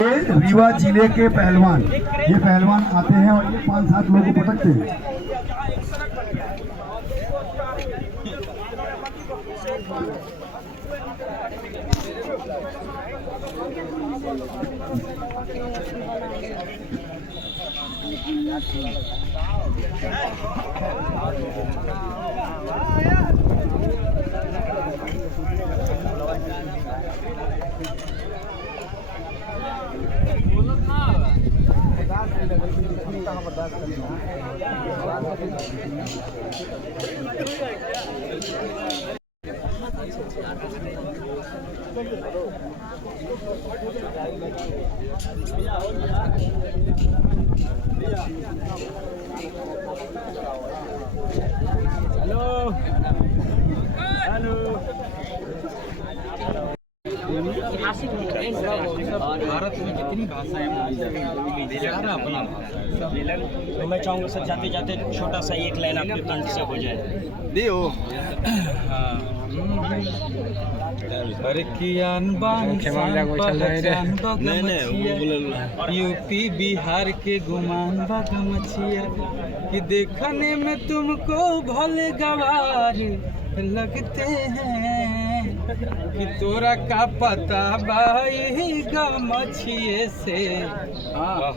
रीवा जिले के पहलवान, ये पहलवान आते हैं और ये 5-7 लोगों को पटकते हैं। भारत में कितनी भाषाएं बोली जाती हैं, अपना भाषा। तो मैं चाहूँगा सर जाते जाते छोटा सा एक लाइन आपके कंठ से हो जाए। दियो यूपी बिहार के गुमान बगमछिया कि देखने में तुमको भले गवार लगते हैं कि तोरा का पता भाई गमछिए से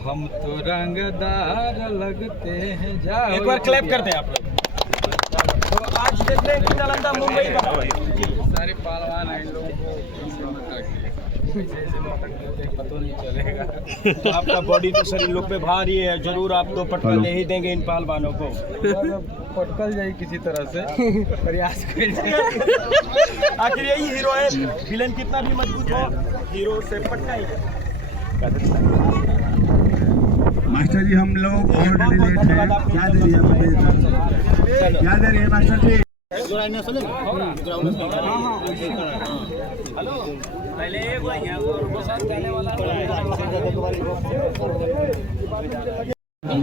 हम तो रंगदार लगते हैं। जाओ एक बार क्लैप करते हैं आप लोग। तो आज देख रहे हैं कि नालंदा मुंबई का सारे पहलवान हैं, इन लोगों को पता नहीं चलेगा। तो आपका बॉडी तो सर इन लोग पे भारी है, जरूर आप तो पटका ले ही देंगे इन पहलवानों को। पटकल जाए किसी तरह से प्रयास करें। आखिर यही हीरो है, विलन कितना भी मजबूत हो हीरो से पटका ही। मास्टर जी हम लोग ऑलरेडी लेट हैं, क्या दे रही है, क्या दे रही है मास्टर जी?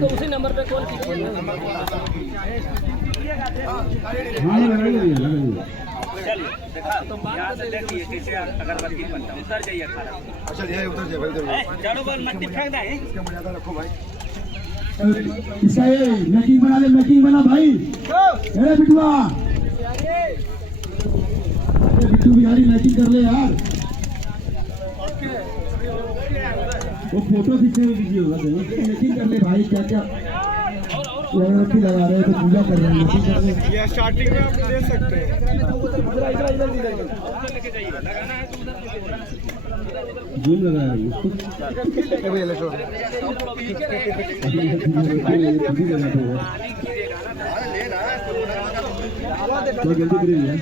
उसी नंबर पे कॉल कीजिए। अगरबत्ती उतर जाइए, अच्छा उधर इसका ये मैचिंग बना ले, मैचिंग बना भाई। अरे बिटुआ, बिट्टू बिहारी मैचिंग कर ले यार। वो फोटो खींचने में बिजी होगा, मैचिंग कर ले भाई। क्या क्या अगरबत्ती लगा रहे हैं तो पूजा कर रहे हैं, मैचिंग कर ले। ये स्टार्टिंग में आप दे सकते हैं। जूम लगाया है उसको। तो जल्दी करिए,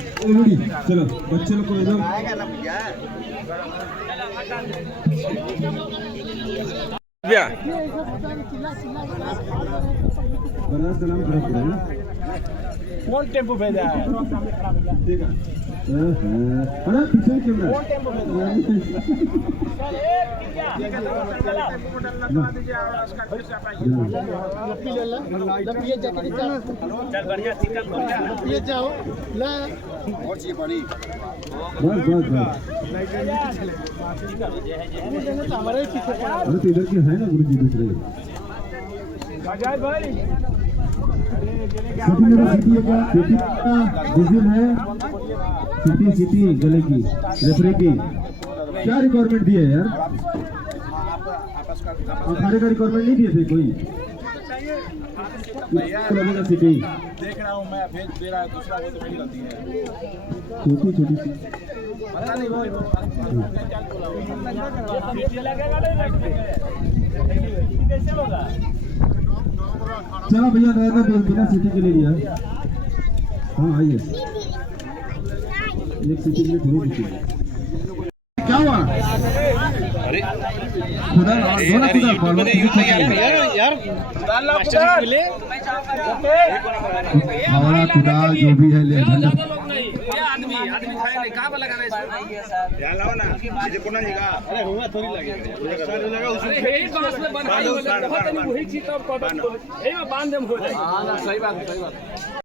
चलो बच्चे लोग को इधर बनारस का नाम खराब करा ना। कौन टेम्पो भेजा है? ठीक है, अरे पीछे कैमरा चल बढ़िया चिकन बढ़िया जाओ ला और चाहिए पानी। बस हमारे पीछे अरे तो इधर के है ना गुरु जी दूसरे भाई। सिटी मेरा सिटी का डिवीजन है, सिटी गले की रेफरी की क्या रिक्वायरमेंट दी है यार? अखाड़े का रिक्वायरमेंट नहीं दिए थे कोई? सिटी देख रहा हूँ मैं, भेज दे रहा है दूसरा, वो तो मेरी गलती है। छोटी सी पता नहीं वो कैसे होगा? चलो भैया नया बिना सिटी के ले लिया। हाँ आइए, एक सिटी के लिए थोड़ी सिटी। क्या हुआ? अरे खुदा हमारा खुदा जो भी है ले आदमी खाएंगे कहाँ पर लगाना है? ध्यान लाओ ना, मुझे कोना निका। अरे हुआ थोड़ी लगेगा, उसमें यही बांस में बंधा ही होगा, बहुत नहीं वही चीज का बांध दे हो जाएगा। हां सही बात।